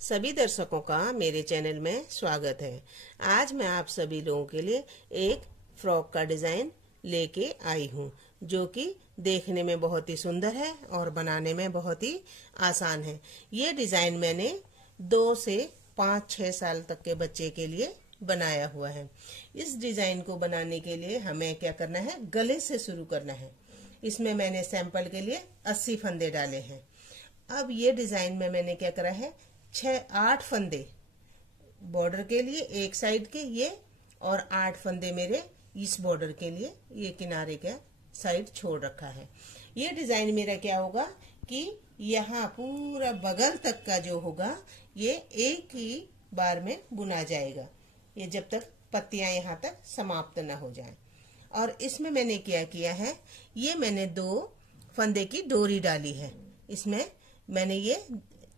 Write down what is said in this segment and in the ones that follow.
सभी दर्शकों का मेरे चैनल में स्वागत है। आज मैं आप सभी लोगों के लिए एक फ्रॉक का डिजाइन लेके आई हूँ, जो कि देखने में बहुत ही सुंदर है और बनाने में बहुत ही आसान है। ये डिजाइन मैंने 2 से 5-6 साल तक के बच्चे के लिए बनाया हुआ है। इस डिजाइन को बनाने के लिए हमें क्या करना है, गले से शुरू करना है। इसमें मैंने सैंपल के लिए 80 फंदे डाले हैं। अब ये डिजाइन में मैंने क्या करा है, 6-8 फंदे बॉर्डर के लिए एक साइड के ये, और 8 फंदे मेरे इस बॉर्डर के लिए ये किनारे का साइड छोड़ रखा है। ये डिजाइन मेरा क्या होगा कि यहाँ पूरा बगल तक का जो होगा ये एक ही बार में बुना जाएगा, ये जब तक पत्तियां यहाँ तक समाप्त ना हो जाएं। और इसमें मैंने क्या किया है, ये मैंने 2 फंदे की डोरी डाली है। इसमें मैंने ये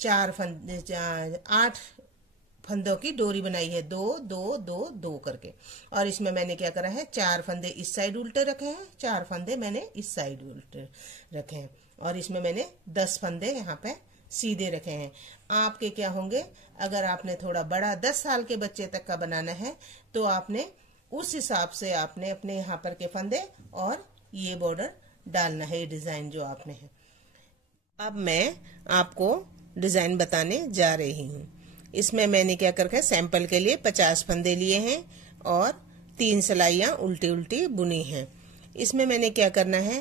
8 फंदों की डोरी बनाई है, 2 2 2 2 करके। और इसमें मैंने क्या करा है, 4 फंदे इस साइड उल्टे रखे हैं, 4 फंदे मैंने इस साइड उल्टे रखे हैं, और इसमें मैंने 10 फंदे यहाँ पे सीधे रखे हैं। आपके क्या होंगे, अगर आपने थोड़ा बड़ा 10 साल के बच्चे तक का बनाना है तो आपने उस हिसाब से आपने अपने यहाँ पर के फंदे और ये बॉर्डर डालना है, ये डिजाइन जो आपने है। अब मैं आपको डिजाइन बताने जा रही हूँ। इसमें मैंने क्या करके सैंपल के लिए 50 फंदे लिए हैं और 3 सिलाइयाँ उल्टी उल्टी बुनी हैं। इसमें मैंने क्या करना है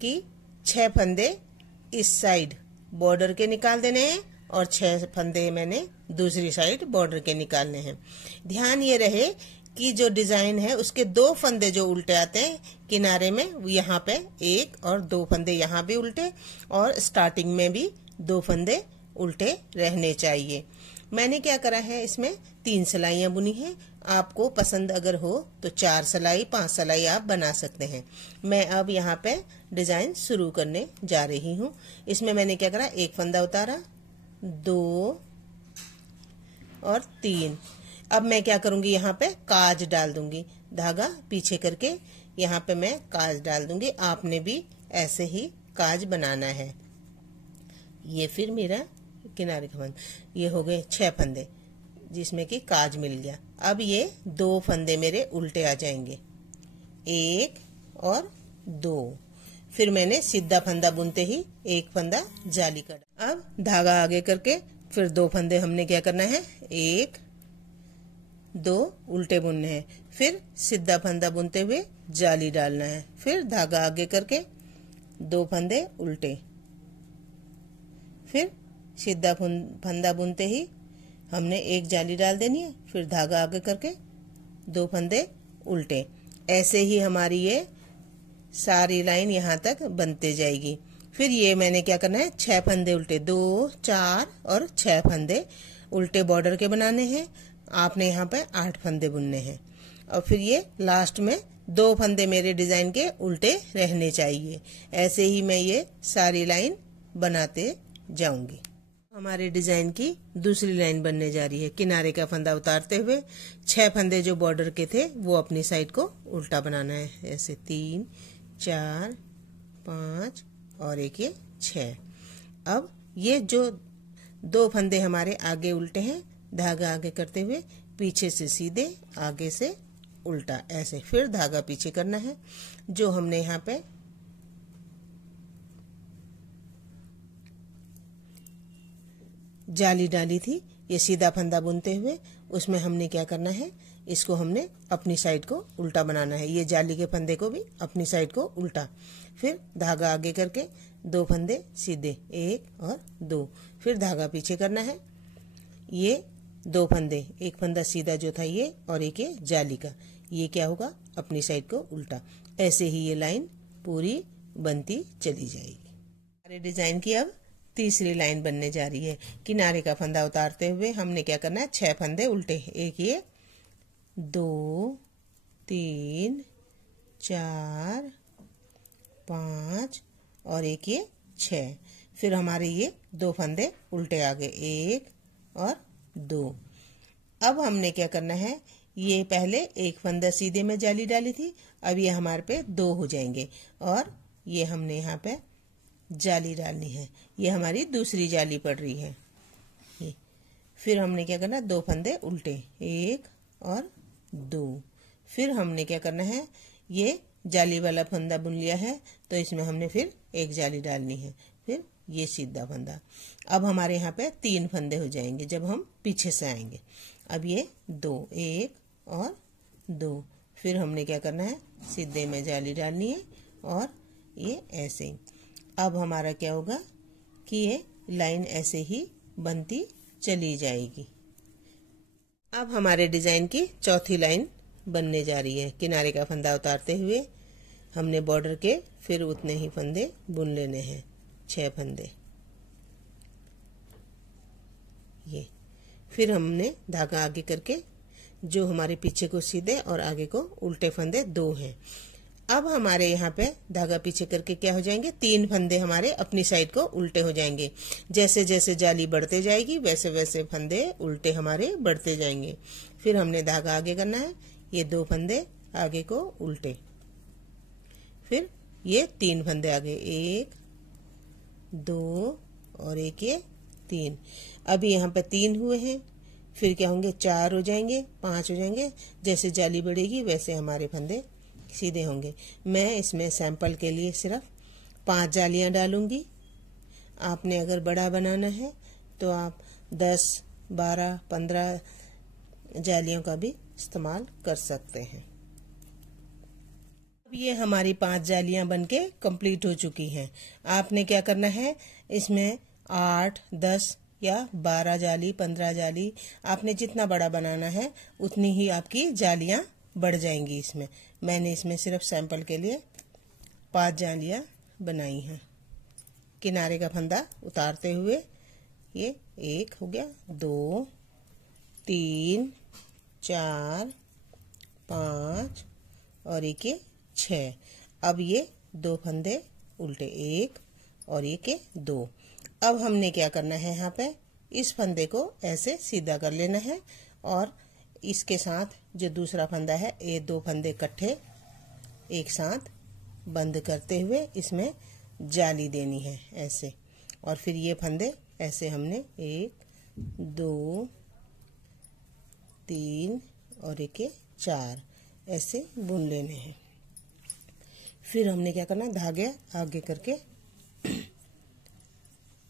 कि 6 फंदे इस साइड बॉर्डर के निकाल देने हैं और 6 फंदे मैंने दूसरी साइड बॉर्डर के निकालने हैं। ध्यान ये रहे कि जो डिजाइन है उसके 2 फंदे जो उल्टे आते हैं किनारे में, यहाँ पे 1 और 2 फंदे यहाँ भी उल्टे, और स्टार्टिंग में भी 2 फंदे उल्टे रहने चाहिए। मैंने क्या करा है, इसमें 3 सिलाइयां बुनी हैं। आपको पसंद अगर हो तो 4 सिलाई 5 सिलाई आप बना सकते हैं। मैं अब यहाँ पे डिजाइन शुरू करने जा रही हूँ। इसमें मैंने क्या करा, 1 फंदा उतारा, 2 और 3। अब मैं क्या करूंगी, यहाँ पे काज डाल दूंगी, धागा पीछे करके यहाँ पे मैं काज डाल दूंगी। आपने भी ऐसे ही काज बनाना है। ये फिर मेरा किनारे का फंदा, ये हो गए 6 फंदे जिसमें कि काज मिल गया। अब ये 2 फंदे मेरे उल्टे आ जाएंगे, 1 और 2। फिर मैंने सीधा फंदा बुनते ही 1 फंदा जाली का। अब धागा आगे करके फिर 2 फंदे हमने क्या करना है, 1 2 उल्टे बुनने हैं। फिर सीधा फंदा बुनते हुए जाली डालना है। फिर धागा आगे करके 2 फंदे उल्टे, फिर सीधा फंदा बुनते ही हमने 1 जाली डाल देनी है। फिर धागा आगे करके 2 फंदे उल्टे। ऐसे ही हमारी ये सारी लाइन यहाँ तक बनते जाएगी। फिर ये मैंने क्या करना है, 6 फंदे उल्टे, 2 4 और 6 फंदे उल्टे बॉर्डर के बनाने हैं। आपने यहाँ पे 8 फंदे बुनने हैं। और फिर ये लास्ट में 2 फंदे मेरे डिजाइन के उल्टे रहने चाहिए। ऐसे ही मैं ये सारी लाइन बनाते जाऊंगी। हमारे डिजाइन की दूसरी लाइन बनने जा रही है। किनारे का फंदा उतारते हुए 6 फंदे जो बॉर्डर के थे वो अपनी साइड को उल्टा बनाना है। ऐसे 3 4 5 और एक ये 6। अब ये जो 2 फंदे हमारे आगे उल्टे हैं, धागा आगे करते हुए पीछे से सीधे, आगे से उल्टा, ऐसे। फिर धागा पीछे करना है। जो हमने यहाँ पे जाली डाली थी, ये सीधा फंदा बुनते हुए उसमें हमने क्या करना है, इसको हमने अपनी साइड को उल्टा बनाना है। ये जाली के फंदे को भी अपनी साइड को उल्टा। फिर धागा आगे करके 2 फंदे सीधे, 1 और 2। फिर धागा पीछे करना है। ये 2 फंदे, 1 फंदा सीधा जो था ये, और एक ये जाली का, ये क्या होगा, अपनी साइड को उल्टा। ऐसे ही ये लाइन पूरी बनती चली जाएगी। हमारे डिजाइन की अब तीसरी लाइन बनने जा रही है। किनारे का फंदा उतारते हुए हमने क्या करना है, 6 फंदे उल्टे, एक ये, 2 3 4 5 और एक ये 6। फिर हमारे ये 2 फंदे उल्टे आ गए, 1 और 2। अब हमने क्या करना है, ये पहले 1 फंदा सीधे में जाली डाली थी, अब ये हमारे पे 2 हो जाएंगे, और ये हमने यहाँ पे जाली डालनी है। ये हमारी दूसरी जाली पड़ रही है। फिर हमने क्या करना है, 2 फंदे उल्टे, 1 और 2। फिर हमने क्या करना है, ये जाली वाला फंदा बुन लिया है तो इसमें हमने फिर एक जाली डालनी है, फिर ये सीधा फंदा। अब हमारे यहाँ पे 3 फंदे हो जाएंगे जब हम पीछे से आएंगे। अब ये 2, 1 और 2। फिर हमने क्या करना है, सीधे में जाली डालनी है और ये ऐसे। अब हमारा क्या होगा कि ये लाइन ऐसे ही बनती चली जाएगी। अब हमारे डिजाइन की चौथी लाइन बनने जा रही है। किनारे का फंदा उतारते हुए हमने बॉर्डर के फिर उतने ही फंदे बुन लेने हैं, 6 फंदे। ये फिर हमने धागा आगे करके जो हमारे पीछे को सीधे और आगे को उल्टे फंदे 2 हैं। अब हमारे यहाँ पे धागा पीछे करके क्या हो जाएंगे, 3 फंदे हमारे अपनी साइड को उल्टे हो जाएंगे। जैसे जैसे जाली बढ़ते जाएगी वैसे वैसे फंदे उल्टे हमारे बढ़ते जाएंगे। फिर हमने धागा आगे करना है, ये 2 फंदे आगे को उल्टे, फिर ये 3 फंदे आगे, 1 2 और एक ये 3। अभी यहाँ पे 3 हुए हैं, फिर क्या होंगे, 4 हो जाएंगे, 5 हो जाएंगे। जैसे जाली बढ़ेगी वैसे हमारे फंदे सीधे होंगे। मैं इसमें सैंपल के लिए सिर्फ 5 जालियां डालूंगी। आपने अगर बड़ा बनाना है तो आप 10, 12, 15 जालियों का भी इस्तेमाल कर सकते हैं। अब ये हमारी 5 जालियां बनके कंप्लीट हो चुकी हैं। आपने क्या करना है, इसमें 8, 10 या 12 जाली, 15 जाली, आपने जितना बड़ा बनाना है उतनी ही आपकी जालियां बढ़ जाएंगी। इसमें मैंने इसमें सिर्फ सैंपल के लिए 5 जालियां बनाई हैं। किनारे का फंदा उतारते हुए ये 1 हो गया, 2, 3, 4, 5 और एक ये 6। अब ये 2 फंदे उल्टे, 1 और एक ये 2। अब हमने क्या करना है, यहाँ पे इस फंदे को ऐसे सीधा कर लेना है और इसके साथ जो दूसरा फंदा है, ये 2 फंदे इकट्ठे एक साथ बंद करते हुए इसमें जाली देनी है ऐसे। और फिर ये फंदे ऐसे हमने 1, 2, 3 और एक 4 ऐसे बुन लेने हैं। फिर हमने क्या करना, धागे आगे करके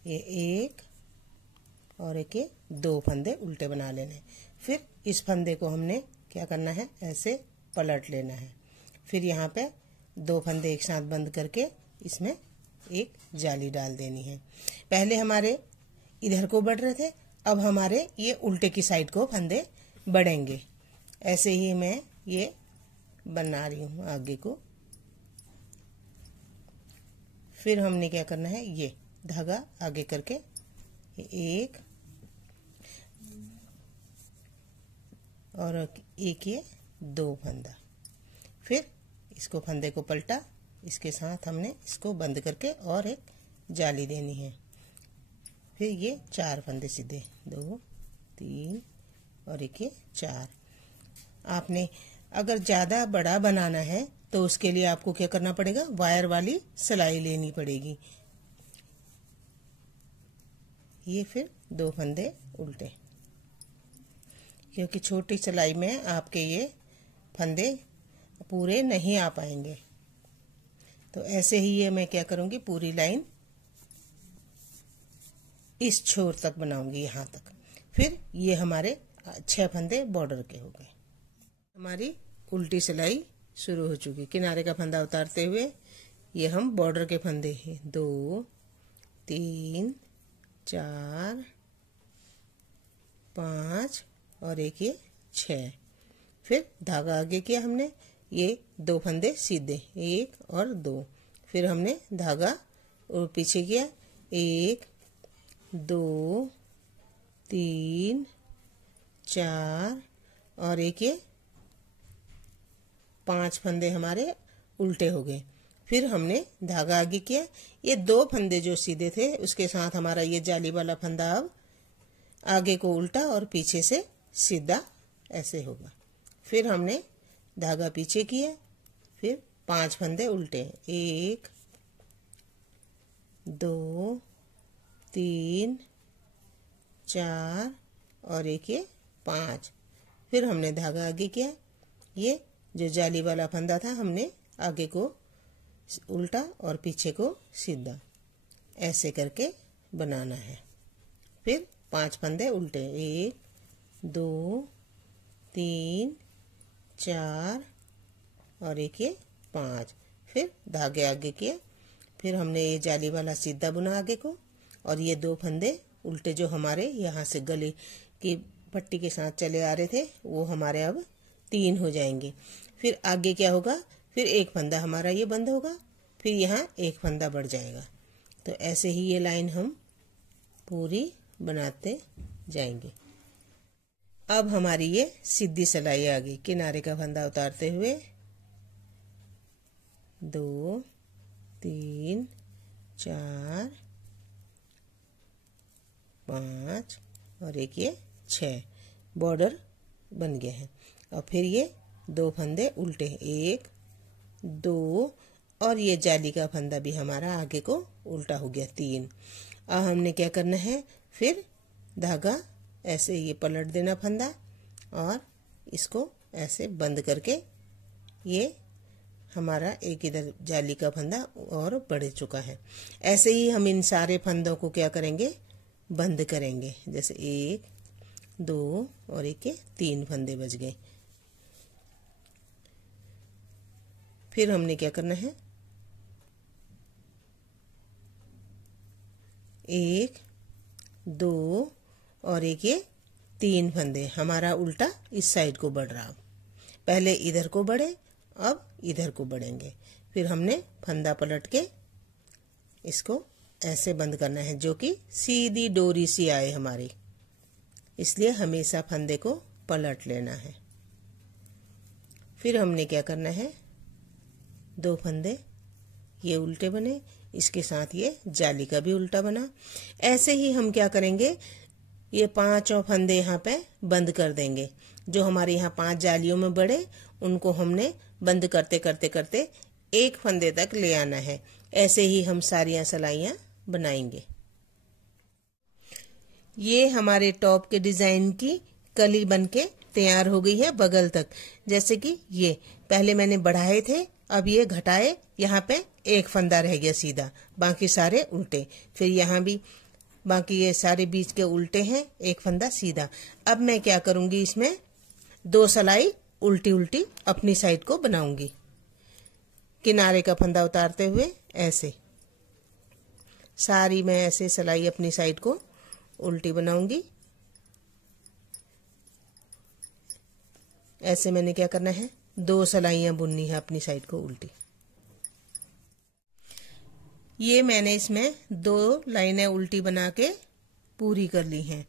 ये 1 और एक 2 फंदे उल्टे बना लेने। फिर इस फंदे को हमने क्या करना है, ऐसे पलट लेना है। फिर यहाँ पे 2 फंदे एक साथ बंद करके इसमें एक जाली डाल देनी है। पहले हमारे इधर को बढ़ रहे थे, अब हमारे ये उल्टे की साइड को फंदे बढ़ेंगे। ऐसे ही मैं ये बना रही हूँ आगे को। फिर हमने क्या करना है, ये धागा आगे करके 1 और एक ये 2 फंदा। फिर इसको फंदे को पलटा, इसके साथ हमने इसको बंद करके और एक जाली देनी है। फिर ये 4 फंदे सीधे, 2, 3 और एक ये 4। आपने अगर ज़्यादा बड़ा बनाना है तो उसके लिए आपको क्या करना पड़ेगा, वायर वाली सिलाई लेनी पड़ेगी। ये फिर 2 फंदे उल्टे, क्योंकि छोटी सिलाई में आपके ये फंदे पूरे नहीं आ पाएंगे। तो ऐसे ही ये मैं क्या करूंगी, पूरी लाइन इस छोर तक बनाऊंगी, यहाँ तक। फिर ये हमारे 6 फंदे बॉर्डर के हो गए। हमारी उल्टी सिलाई शुरू हो चुकी। किनारे का फंदा उतारते हुए ये हम बॉर्डर के फंदे हैं, 2, 3, 4, 5 और एक ये 6। फिर धागा आगे किया हमने, ये 2 फंदे सीधे, 1 और 2। फिर हमने धागा और पीछे किया, 1, 2, 3, 4 और एक ये 5 फंदे हमारे उल्टे हो गए। फिर हमने धागा आगे किया, ये 2 फंदे जो सीधे थे उसके साथ हमारा ये जाली वाला फंदा अब आगे को उल्टा और पीछे से सीधा ऐसे होगा। फिर हमने धागा पीछे किया, फिर 5 फंदे उल्टे, 1, 2, 3, 4 और एक ये 5। फिर हमने धागा आगे किया, ये जो जाली वाला फंदा था हमने आगे को उल्टा और पीछे को सीधा ऐसे करके बनाना है। फिर 5 फंदे उल्टे, 1 2 3 4 और एक ये 5। फिर धागे आगे किए, फिर हमने ये जाली वाला सीधा बुना आगे को, और ये 2 फंदे उल्टे जो हमारे यहाँ से गले की पट्टी के साथ चले आ रहे थे वो हमारे अब 3 हो जाएंगे। फिर आगे क्या होगा, फिर एक फंदा हमारा ये बंद होगा, फिर यहाँ एक फंदा बढ़ जाएगा। तो ऐसे ही ये लाइन हम पूरी बनाते जाएंगे। अब हमारी ये सीधी सिलाई आ गई। किनारे का फंदा उतारते हुए 2 3 4 5 और एक ये 6 बॉर्डर बन गया है। और फिर ये 2 फंदे उल्टे, 1 2 और ये जाली का फंदा भी हमारा आगे को उल्टा हो गया, 3। अब हमने क्या करना है, फिर धागा ऐसे ये पलट देना फंदा और इसको ऐसे बंद करके, ये हमारा एक इधर जाली का फंदा और बढ़ चुका है। ऐसे ही हम इन सारे फंदों को क्या करेंगे, बंद करेंगे। जैसे 1 2 और एक के 3 फंदे बच गए। फिर हमने क्या करना है, 1 2 और एक ये 3 फंदे हमारा उल्टा इस साइड को बढ़ रहा। पहले इधर को बढ़े, अब इधर को बढ़ेंगे। फिर हमने फंदा पलट के इसको ऐसे बंद करना है, जो कि सीधी डोरी सी आए हमारी, इसलिए हमेशा फंदे को पलट लेना है। फिर हमने क्या करना है, 2 फंदे ये उल्टे बने, इसके साथ ये जाली का भी उल्टा बना। ऐसे ही हम क्या करेंगे, ये 5 फंदे यहाँ पे बंद कर देंगे। जो हमारे यहाँ 5 जालियों में बढ़े उनको हमने बंद करते करते करते एक फंदे तक ले आना है। ऐसे ही हम सारियां सिलाइयां बनाएंगे। ये हमारे टॉप के डिजाइन की कली बनके तैयार हो गई है बगल तक। जैसे कि ये पहले मैंने बढ़ाए थे, अब ये घटाए, यहाँ पे एक फंदा रह गया सीधा, बाकी सारे उल्टे। फिर यहाँ भी बाकी ये सारे बीच के उल्टे हैं, एक फंदा सीधा। अब मैं क्या करूंगी, इसमें 2 सिलाई उल्टी उल्टी अपनी साइड को बनाऊंगी। किनारे का फंदा उतारते हुए ऐसे सारी मैं ऐसे सिलाई अपनी साइड को उल्टी बनाऊंगी। ऐसे मैंने क्या करना है, 2 सिलाइयां बुननी है अपनी साइड को उल्टी। ये मैंने इसमें 2 लाइनें उल्टी बना के पूरी कर ली हैं।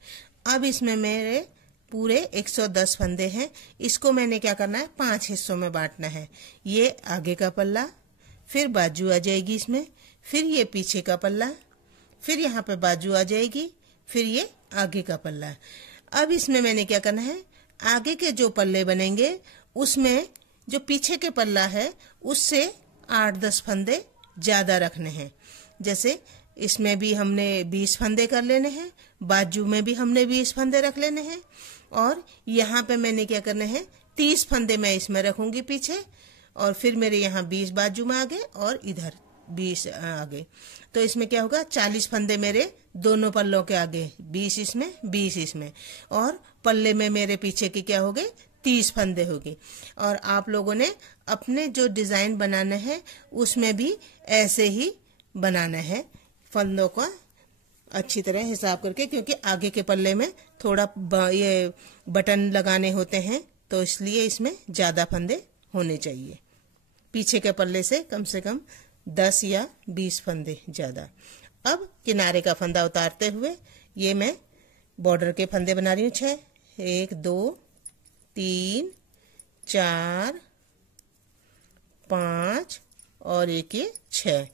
अब इसमें मेरे पूरे 110 फंदे हैं। इसको मैंने क्या करना है, 5 हिस्सों में बांटना है। ये आगे का पल्ला, फिर बाजू आ जाएगी इसमें, फिर ये पीछे का पल्ला, फिर यहाँ पे बाजू आ जाएगी, फिर ये आगे का पल्ला। अब इसमें मैंने क्या करना है, आगे के जो पल्ले बनेंगे उसमें जो पीछे के पल्ला है उससे 8-10 फंदे ज्यादा रखने हैं। जैसे इसमें भी हमने 20 फंदे कर लेने हैं, बाजू में भी हमने 20 फंदे रख लेने हैं, और यहाँ पे मैंने क्या करना है, 30 फंदे मैं इसमें रखूंगी पीछे, और फिर मेरे यहाँ 20 बाजू में आगे और इधर 20 आगे। तो इसमें क्या होगा, 40 फंदे मेरे दोनों पल्लों के आगे, 20 इसमें 20 इसमें, और पल्ले में मेरे पीछे के क्या हो गए, 30 फंदे होगी। और आप लोगों ने अपने जो डिजाइन बनाना है उसमें भी ऐसे ही बनाना है फंदों का अच्छी तरह हिसाब करके, क्योंकि आगे के पल्ले में थोड़ा ये बटन लगाने होते हैं, तो इसलिए इसमें ज्यादा फंदे होने चाहिए। पीछे के पल्ले से कम 10 या 20 फंदे ज्यादा। अब किनारे का फंदा उतारते हुए ये मैं बॉर्डर के फंदे बना रही हूँ 6, 1 2 3 4 5 और एक ये 6।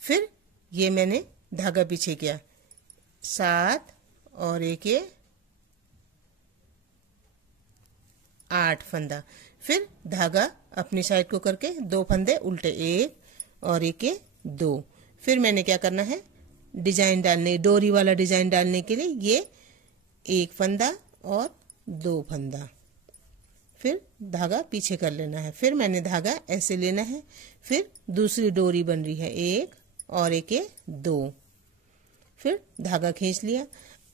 फिर ये मैंने धागा पीछे किया 7 और एक ये 8 फंदा। फिर धागा अपनी साइड को करके 2 फंदे उल्टे, 1 और एक ये 2। फिर मैंने क्या करना है, डिजाइन डालने, डोरी वाला डिजाइन डालने के लिए ये 1 फंदा और 2 फंदा, फिर धागा पीछे कर लेना है। फिर मैंने धागा ऐसे लेना है, फिर दूसरी डोरी बन रही है 1 और 1 ये 2, फिर धागा खींच लिया।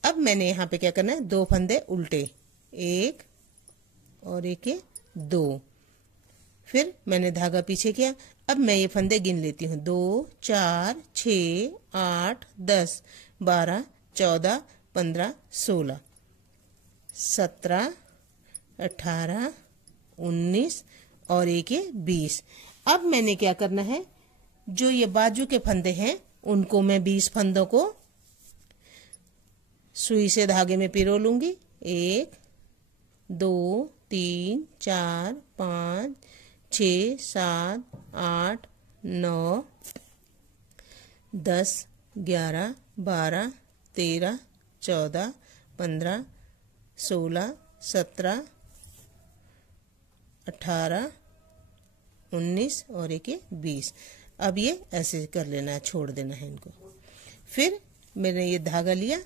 अब मैंने यहाँ पे क्या करना है, 2 फंदे उल्टे, 1 और 1 ये 2, फिर मैंने धागा पीछे किया। अब मैं ये फंदे गिन लेती हूँ, 2 4 6 8 10 12 14 15 16 17 18 19 और 1 ये 20। अब मैंने क्या करना है, जो ये बाजू के फंदे हैं उनको मैं 20 फंदों को सुई से धागे में पिरो लूंगी। 1 2 3 4 5 6 7 8 9 10 11 12 13 14 15 16 17 18 19 और 1 ये 20। अब ये ऐसे कर लेना है, छोड़ देना है इनको। फिर मैंने ये धागा लिया,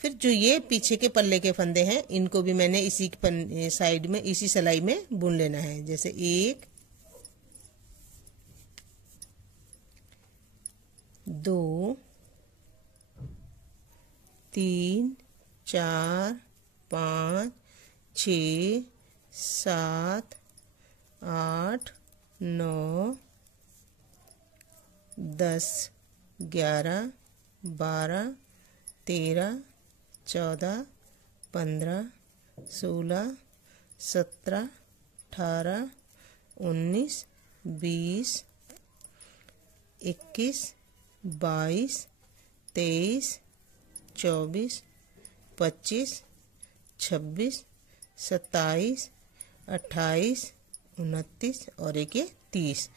फिर जो ये पीछे के पल्ले के फंदे हैं इनको भी मैंने इसी साइड में, इसी सिलाई में बुन लेना है। जैसे 1 2 3 4 5 6 7 8 9 10 11 12 13 14 15 16 17 18 19 20 21 22 23 24 25 26 27 28 29 और 1 ये 30।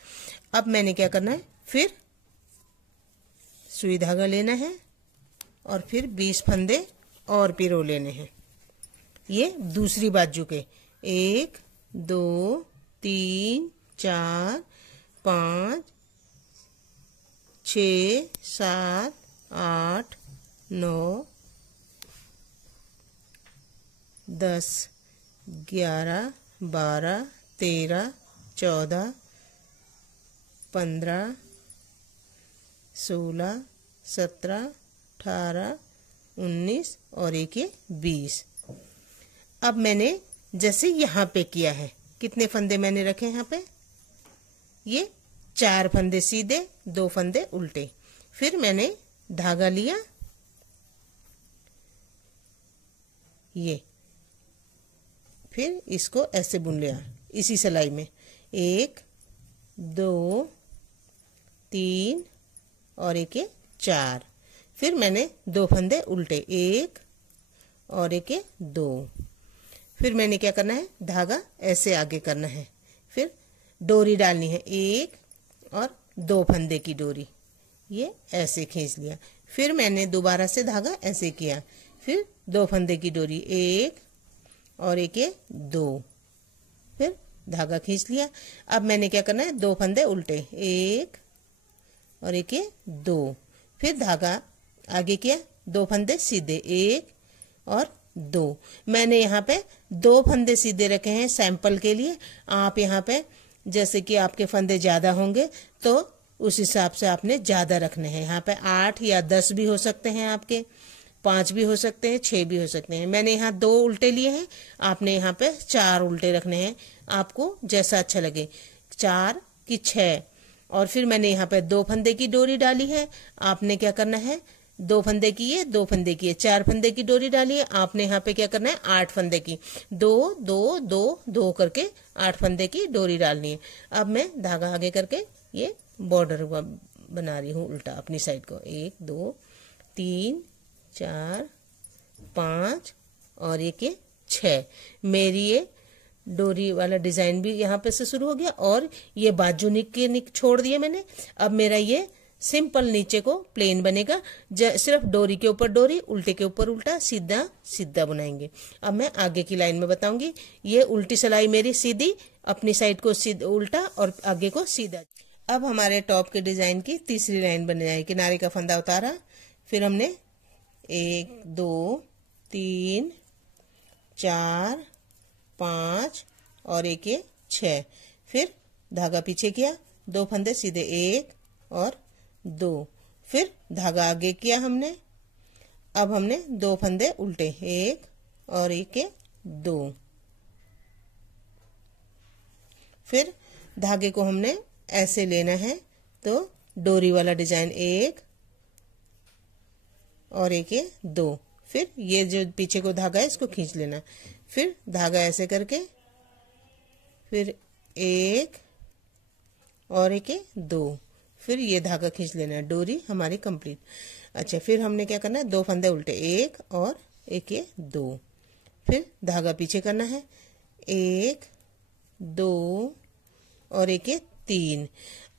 अब मैंने क्या करना है, फिर सुई धागा लेना है और फिर 20 फंदे और पिरो लेने हैं। ये दूसरी बाजू के 1 2 3 4 5 6 7 8 9 10 11 12 13 14 15 16 17 18 19 और 1 ये 20। अब मैंने जैसे यहाँ पे किया है, कितने फंदे मैंने रखे यहाँ पे, ये 4 फंदे सीधे, 2 फंदे उल्टे। फिर मैंने धागा लिया, ये, फिर इसको ऐसे बुन लिया इसी सिलाई में, 1 2 3 और 1 ये 4। फिर मैंने 2 फंदे उल्टे, 1 और 1 ये 2। फिर मैंने क्या करना है, धागा ऐसे आगे करना है, फिर डोरी डालनी है, 1 और 2 फंदे की डोरी, ये ऐसे खींच लिया। फिर मैंने दोबारा से धागा ऐसे किया, फिर 2 फंदे की डोरी, 1 और 1 ये 2, फिर धागा खींच लिया। अब मैंने क्या करना है, 2 फंदे उल्टे, 1 और 1 ये 2। फिर धागा आगे किया, 2 फंदे सीधे, 1 और 2। मैंने यहाँ पे 2 फंदे सीधे रखे हैं सैंपल के लिए। आप यहाँ पे जैसे कि आपके फंदे ज्यादा होंगे तो उस हिसाब से आपने ज्यादा रखने हैं। यहाँ पे 8 या 10 भी हो सकते हैं, आपके 5 भी हो सकते हैं, 6 भी हो सकते हैं। मैंने यहाँ 2 उल्टे लिए हैं, आपने यहाँ पे 4 उल्टे रखने हैं, आपको जैसा अच्छा लगे, 4 कि 6। और फिर मैंने यहाँ पे 2 फंदे की डोरी डाली है, आपने क्या करना है, 2 फंदे की है, 2 फंदे की है, 4 फंदे की डोरी डाली है, आपने यहाँ पे क्या करना है, 8 फंदे की, 2 2 2 2 करके 8 फंदे की डोरी डालनी है। अब मैं धागा आगे करके ये बॉर्डर बना रही हूँ उल्टा अपनी साइड को, 1 2 3 4 5 और 1 ये 6। मेरी ये डोरी वाला डिजाइन भी यहाँ पे से शुरू हो गया और ये बाजू निक छोड़ दिए मैंने। अब मेरा ये सिंपल नीचे को प्लेन बनेगा, सिर्फ डोरी के ऊपर डोरी, उल्टे के ऊपर उल्टा, सीधा सीधा बनाएंगे। अब मैं आगे की लाइन में बताऊंगी। ये उल्टी सिलाई मेरी सीधी, अपनी साइड को सीधा उल्टा और आगे को सीधा। अब हमारे टॉप के डिजाइन की तीसरी लाइन बन जाएगी। किनारे का फंदा उतारा, फिर हमने 1 2 3 4 5 और एक ये 6। फिर धागा पीछे किया, 2 फंदे सीधे 1 और 2। फिर धागा आगे किया हमने। अब हमने 2 फंदे उल्टे, 1 और एक 2। फिर धागे को हमने ऐसे लेना है, तो डोरी वाला डिजाइन 1 और एक 2। फिर ये जो पीछे को धागा है इसको खींच लेना। फिर धागा ऐसे करके, फिर 1 और एक 2। फिर ये धागा खींच लेना। डोरी हमारी कंप्लीट। अच्छा, फिर हमने क्या करना है, 2 फंदे उल्टे, 1 और एक 2। फिर धागा पीछे करना है, 1 2 और एक 3।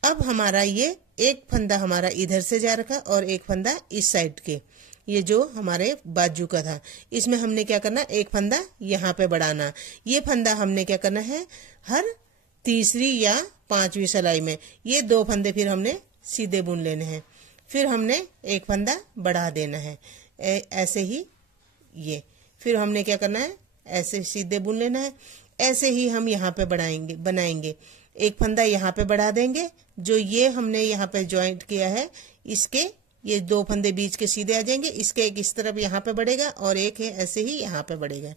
अब हमारा ये एक फंदा हमारा इधर से जा रखा और एक फंदा इस साइड के, ये जो हमारे बाजू का था, इसमें हमने क्या करना, एक फंदा यहाँ पे बढ़ाना। ये फंदा हमने क्या करना है, हर तीसरी या 5वीं सिलाई में ये 2 फंदे फिर हमने सीधे बुन लेने हैं। फिर हमने एक फंदा बढ़ा देना है, ऐसे ही ये। फिर हमने क्या करना है, ऐसे सीधे बुन लेना है। ऐसे ही हम यहाँ पे बनाएंगे। एक फंदा यहाँ पे बढ़ा देंगे, जो ये हमने यहाँ पे ज्वाइंट किया है, इसके ये 2 फंदे बीच के सीधे आ जाएंगे। इसके एक इस तरफ यहाँ पे बढ़ेगा और एक है ऐसे ही यहाँ पे बढ़ेगा।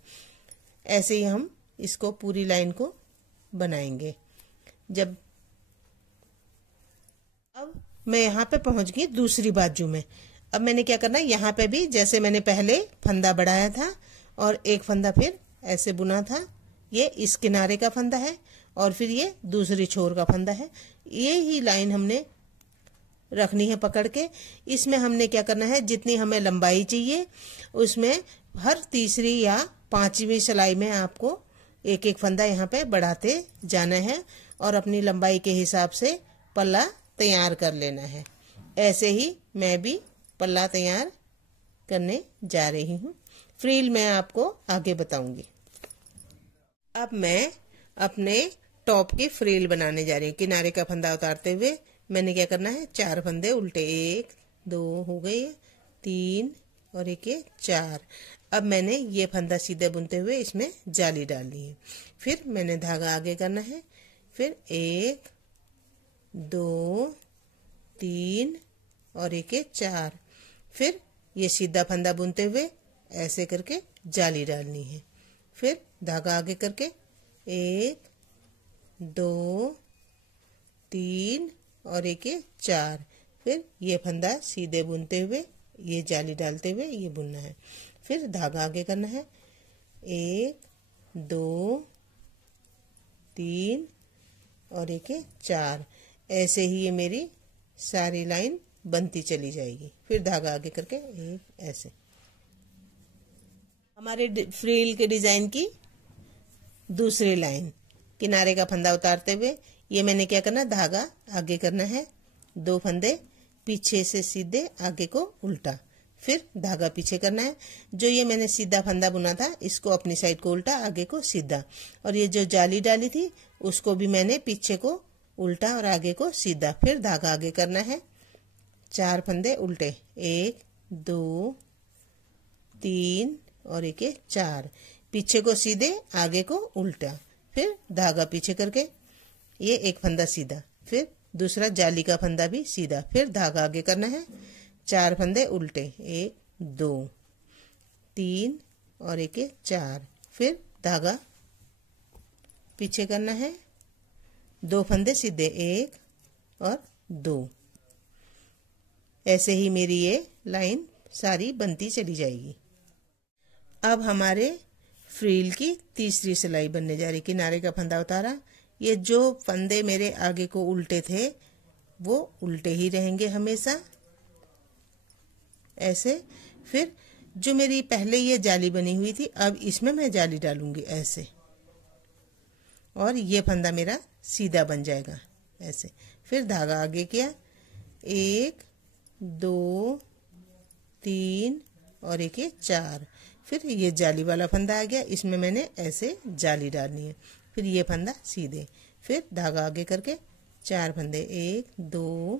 ऐसे ही हम इसको पूरी लाइन को बनाएंगे। जब अब मैं यहाँ पे पहुंच गई दूसरी बाजू में। अब मैंने क्या करना है, यहाँ पे भी जैसे मैंने पहले फंदा बढ़ाया था और एक फंदा फिर ऐसे बुना था, ये इस किनारे का फंदा है और फिर ये दूसरी छोर का फंदा है। ये ही लाइन हमने रखनी है पकड़ के। इसमें हमने क्या करना है, जितनी हमें लंबाई चाहिए उसमें हर तीसरी या 5वीं सिलाई में आपको एक एक फंदा यहाँ पे बढ़ाते जाना है और अपनी लंबाई के हिसाब से पल्ला तैयार कर लेना है। ऐसे ही मैं भी पल्ला तैयार करने जा रही हूँ। फ्रील मैं आपको आगे बताऊंगी। अब मैं अपने टॉप की फ्रील बनाने जा रही हूँ। किनारे का फंदा उतारते हुए मैंने क्या करना है, 4 फंदे उल्टे, 1 2 हो गए, 3 और एक 4। अब मैंने ये फंदा सीधे बुनते हुए इसमें जाली डालनी है। फिर मैंने धागा आगे करना है, फिर 1 2 3 और एक 4। फिर ये सीधा फंदा बुनते हुए ऐसे करके जाली डालनी है। फिर धागा आगे करके 1 2 3 और एक 4। फिर ये फंदा सीधे बुनते हुए ये जाली डालते हुए ये बुनना है। फिर धागा आगे करना है, 1 2 3 और एक 4। ऐसे ही ये मेरी सारी लाइन बनती चली जाएगी। फिर धागा आगे करके एक ऐसे। हमारे फ्रील के डिजाइन की दूसरी लाइन, किनारे का फंदा उतारते हुए ये मैंने क्या करना, धागा आगे करना है, 2 फंदे पीछे से सीधे, आगे को उल्टा। फिर धागा पीछे करना है। जो ये मैंने सीधा फंदा बुना था इसको अपनी साइड को उल्टा, आगे को सीधा। और ये जो जाली डाली थी उसको भी मैंने पीछे को उल्टा और आगे को सीधा। फिर धागा आगे करना है, 4 फंदे उल्टे, 1 2 3 और एक 4। पीछे को सीधे, आगे को उल्टा। फिर धागा पीछे करके ये एक फंदा सीधा, फिर दूसरा जाली का फंदा भी सीधा। फिर धागा आगे करना है, 4 फंदे उल्टे, 1 2 3 और एक 4। फिर धागा पीछे करना है, 2 फंदे सीधे, 1 और 2। ऐसे ही मेरी ये लाइन सारी बनती चली जाएगी। अब हमारे फ्रील की तीसरी सिलाई बनने जा रही। किनारे का फंदा उतारा, ये जो फंदे मेरे आगे को उल्टे थे वो उल्टे ही रहेंगे हमेशा, ऐसे। फिर जो मेरी पहले ये जाली बनी हुई थी, अब इसमें मैं जाली डालूंगी ऐसे, और ये फंदा मेरा सीधा बन जाएगा ऐसे। फिर धागा आगे किया, 1 2 3 और एक 4। फिर ये जाली वाला फंदा आ गया, इसमें मैंने ऐसे जाली डालनी है। फिर ये फंदा सीधे, फिर धागा आगे करके 4 फंदे, 1 2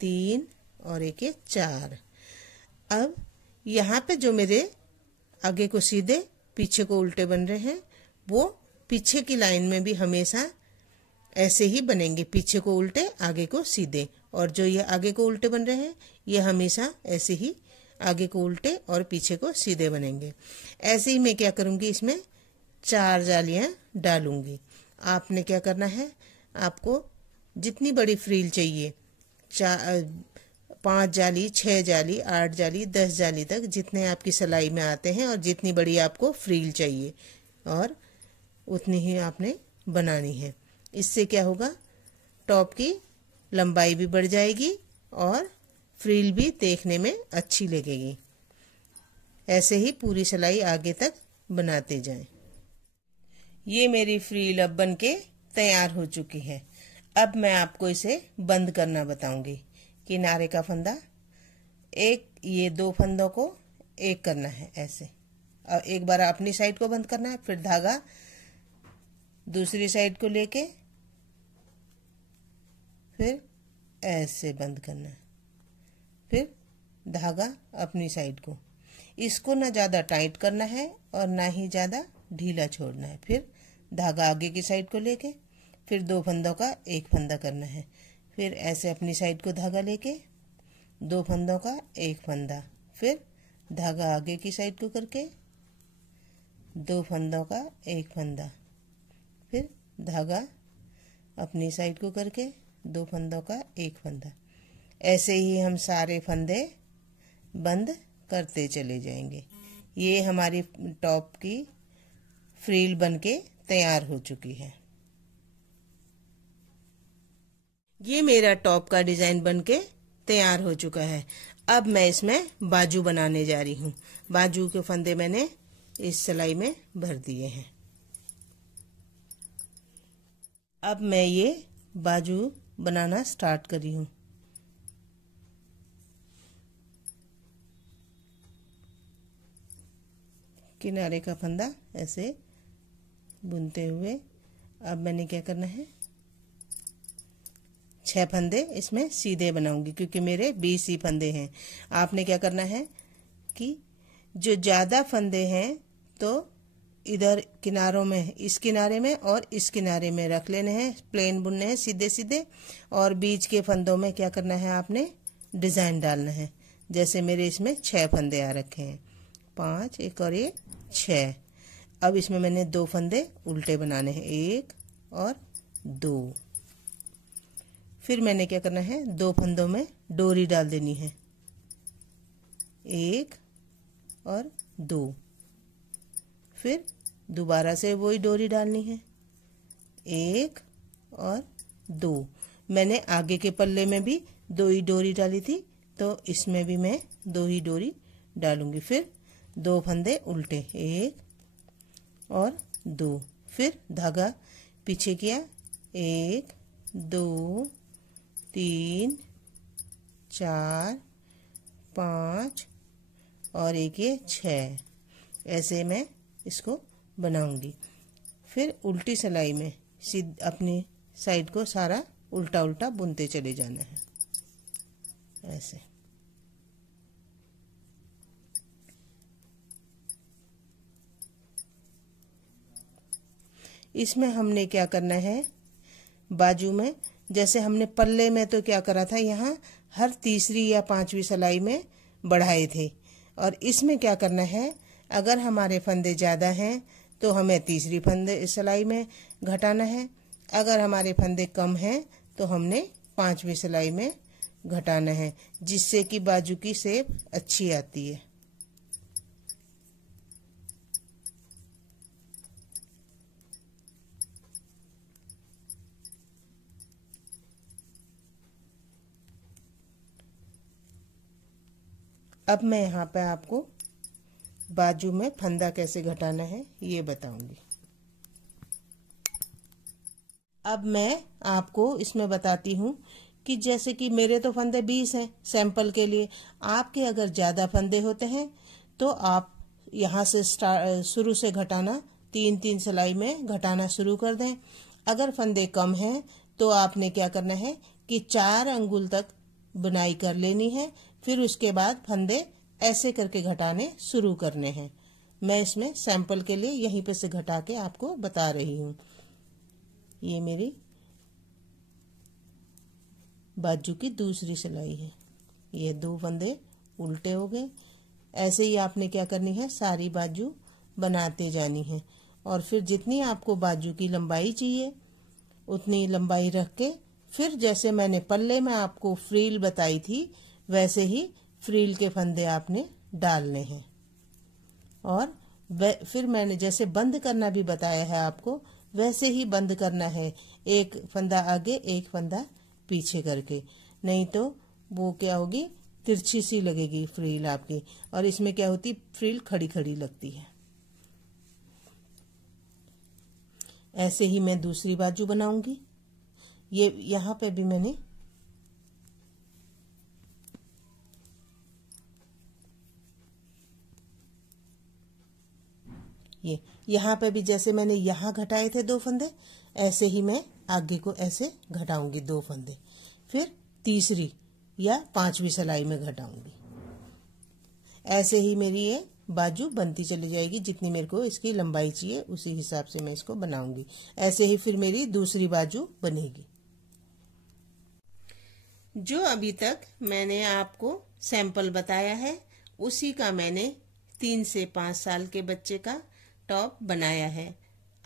3 और एक 4। अब यहाँ पे जो मेरे आगे को सीधे पीछे को उल्टे बन रहे हैं वो पीछे की लाइन में भी हमेशा ऐसे ही बनेंगे, पीछे को उल्टे आगे को सीधे। और जो ये आगे को उल्टे बन रहे हैं ये हमेशा ऐसे ही आगे को उल्टे और पीछे को सीधे बनेंगे। ऐसे ही मैं क्या करूँगी, इसमें 4 जालियाँ डालूंगी। आपने क्या करना है, आपको जितनी बड़ी फ्रील चाहिए, 5 जाली, 6 जाली, 8 जाली, 10 जाली तक जितने आपकी सिलाई में आते हैं और जितनी बड़ी आपको फ्रील चाहिए और उतनी ही आपने बनानी है। इससे क्या होगा, टॉप की लंबाई भी बढ़ जाएगी और फ्रील भी देखने में अच्छी लगेगी। ऐसे ही पूरी सिलाई आगे तक बनाते जाएं। ये मेरी फ्रील अब बन के तैयार हो चुकी है। अब मैं आपको इसे बंद करना बताऊंगी। किनारे का फंदा एक, ये 2 फंदों को एक करना है ऐसे, और एक बार अपनी साइड को बंद करना है, फिर धागा दूसरी साइड को लेके फिर ऐसे बंद करना है, फिर धागा अपनी साइड को। इसको ना ज़्यादा टाइट करना है और ना ही ज़्यादा ढीला छोड़ना है। फिर धागा आगे की साइड को लेके फिर 2 फंदों का एक फंदा करना है, फिर ऐसे अपनी साइड को धागा लेके 2 फंदों का एक फंदा, फिर धागा आगे की साइड को करके 2 फंदों का एक फंदा, फिर धागा अपनी साइड को करके 2 फंदों का एक फंदा। ऐसे ही हम सारे फंदे बंद करते चले जाएंगे। ये हमारी टॉप की फ्रील बनके तैयार हो चुकी है। ये मेरा टॉप का डिजाइन बनके तैयार हो चुका है। अब मैं इसमें बाजू बनाने जा रही हूँ। बाजू के फंदे मैंने इस सिलाई में भर दिए हैं। अब मैं ये बाजू बनाना स्टार्ट कर रही हूँ। किनारे का फंदा ऐसे बुनते हुए अब मैंने क्या करना है, 6 फंदे इसमें सीधे बनाऊंगी क्योंकि मेरे 20 ही फंदे हैं। आपने क्या करना है कि जो ज़्यादा फंदे हैं तो इधर किनारों में, इस किनारे में और इस किनारे में रख लेने हैं, प्लेन बुनने हैं सीधे सीधे। और बीच के फंदों में क्या करना है, आपने डिज़ाइन डालना है। जैसे मेरे इसमें 6 फंदे आ रखे हैं, 5, एक और ये 6। अब इसमें मैंने 2 फंदे उल्टे बनाने हैं, 1 और 2। फिर मैंने क्या करना है, 2 फंदों में डोरी डाल देनी है, 1 और 2। फिर दोबारा से वही डोरी डालनी है, 1 और 2। मैंने आगे के पल्ले में भी 2 ही डोरी डाली थी तो इसमें भी मैं 2 ही डोरी डालूंगी। फिर 2 फंदे उल्टे, 1 और 2। फिर धागा पीछे किया, 1, 2, 3, 4, 5 और एक ये 6। ऐसे मैं इसको बनाऊंगी। फिर उल्टी सिलाई में अपनी साइड को सारा उल्टा उल्टा बुनते चले जाना है ऐसे। इसमें हमने क्या करना है, बाजू में जैसे हमने पल्ले में तो क्या करा था, यहाँ हर तीसरी या 5वीं सिलाई में बढ़ाए थे। और इसमें क्या करना है, अगर हमारे फंदे ज़्यादा हैं तो हमें तीसरी फंदे सिलाई में घटाना है, अगर हमारे फंदे कम हैं तो हमने 5वीं सिलाई में घटाना है, जिससे कि बाजू की शेप अच्छी आती है। अब मैं यहाँ पे आपको बाजू में फंदा कैसे घटाना है ये बताऊंगी। अब मैं आपको इसमें बताती हूँ कि जैसे कि मेरे तो फंदे 20 हैं सैंपल के लिए। आपके अगर ज़्यादा फंदे होते हैं तो आप यहाँ से शुरू से घटाना 3-3 सिलाई में घटाना शुरू कर दें। अगर फंदे कम हैं तो आपने क्या करना है कि 4 अंगुल तक बुनाई कर लेनी है। फिर उसके बाद फंदे ऐसे करके घटाने शुरू करने हैं। मैं इसमें सैंपल के लिए यहीं पे से घटा के आपको बता रही हूँ। ये मेरी बाजू की दूसरी सिलाई है। ये 2 फंदे उल्टे हो गए। ऐसे ही आपने क्या करनी है, सारी बाजू बनाते जानी है और फिर जितनी आपको बाजू की लंबाई चाहिए उतनी लंबाई रख के फिर जैसे मैंने पल्ले में आपको फ्रील बताई थी वैसे ही फ्रील के फंदे आपने डालने हैं। और फिर मैंने जैसे बंद करना भी बताया है आपको वैसे ही बंद करना है, एक फंदा आगे एक फंदा पीछे करके, नहीं तो वो क्या होगी, तिरछी सी लगेगी फ्रील आपकी और इसमें क्या होती, फ्रील खड़ी खड़ी लगती है। ऐसे ही मैं दूसरी बाजू बनाऊंगी। ये यहाँ पे भी मैंने यहाँ पे भी जैसे मैंने यहाँ घटाए थे 2 फंदे, ऐसे ही मैं आगे को ऐसे घटाऊंगी 2 फंदे, फिर तीसरी या 5वीं सिलाई में घटाऊंगी। ऐसे ही मेरी ये बाजू बनती चली जाएगी। जितनी मेरे को इसकी लंबाई चाहिए उसी हिसाब से मैं इसको बनाऊंगी। ऐसे ही फिर मेरी दूसरी बाजू बनेगी। जो अभी तक मैंने आपको सैंपल बताया है उसी का मैंने 3 से 5 साल के बच्चे का टॉप बनाया है।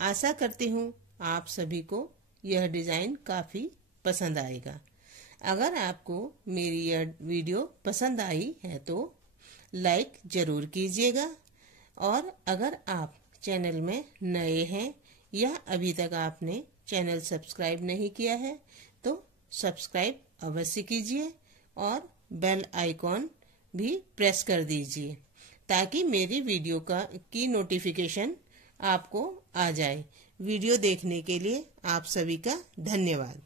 आशा करती हूँ आप सभी को यह डिज़ाइन काफ़ी पसंद आएगा। अगर आपको मेरी यह वीडियो पसंद आई है तो लाइक ज़रूर कीजिएगा और अगर आप चैनल में नए हैं या अभी तक आपने चैनल सब्सक्राइब नहीं किया है तो सब्सक्राइब अवश्य कीजिए और बेल आइकॉन भी प्रेस कर दीजिए ताकि मेरी वीडियो की नोटिफिकेशन आपको आ जाए। वीडियो देखने के लिए आप सभी का धन्यवाद।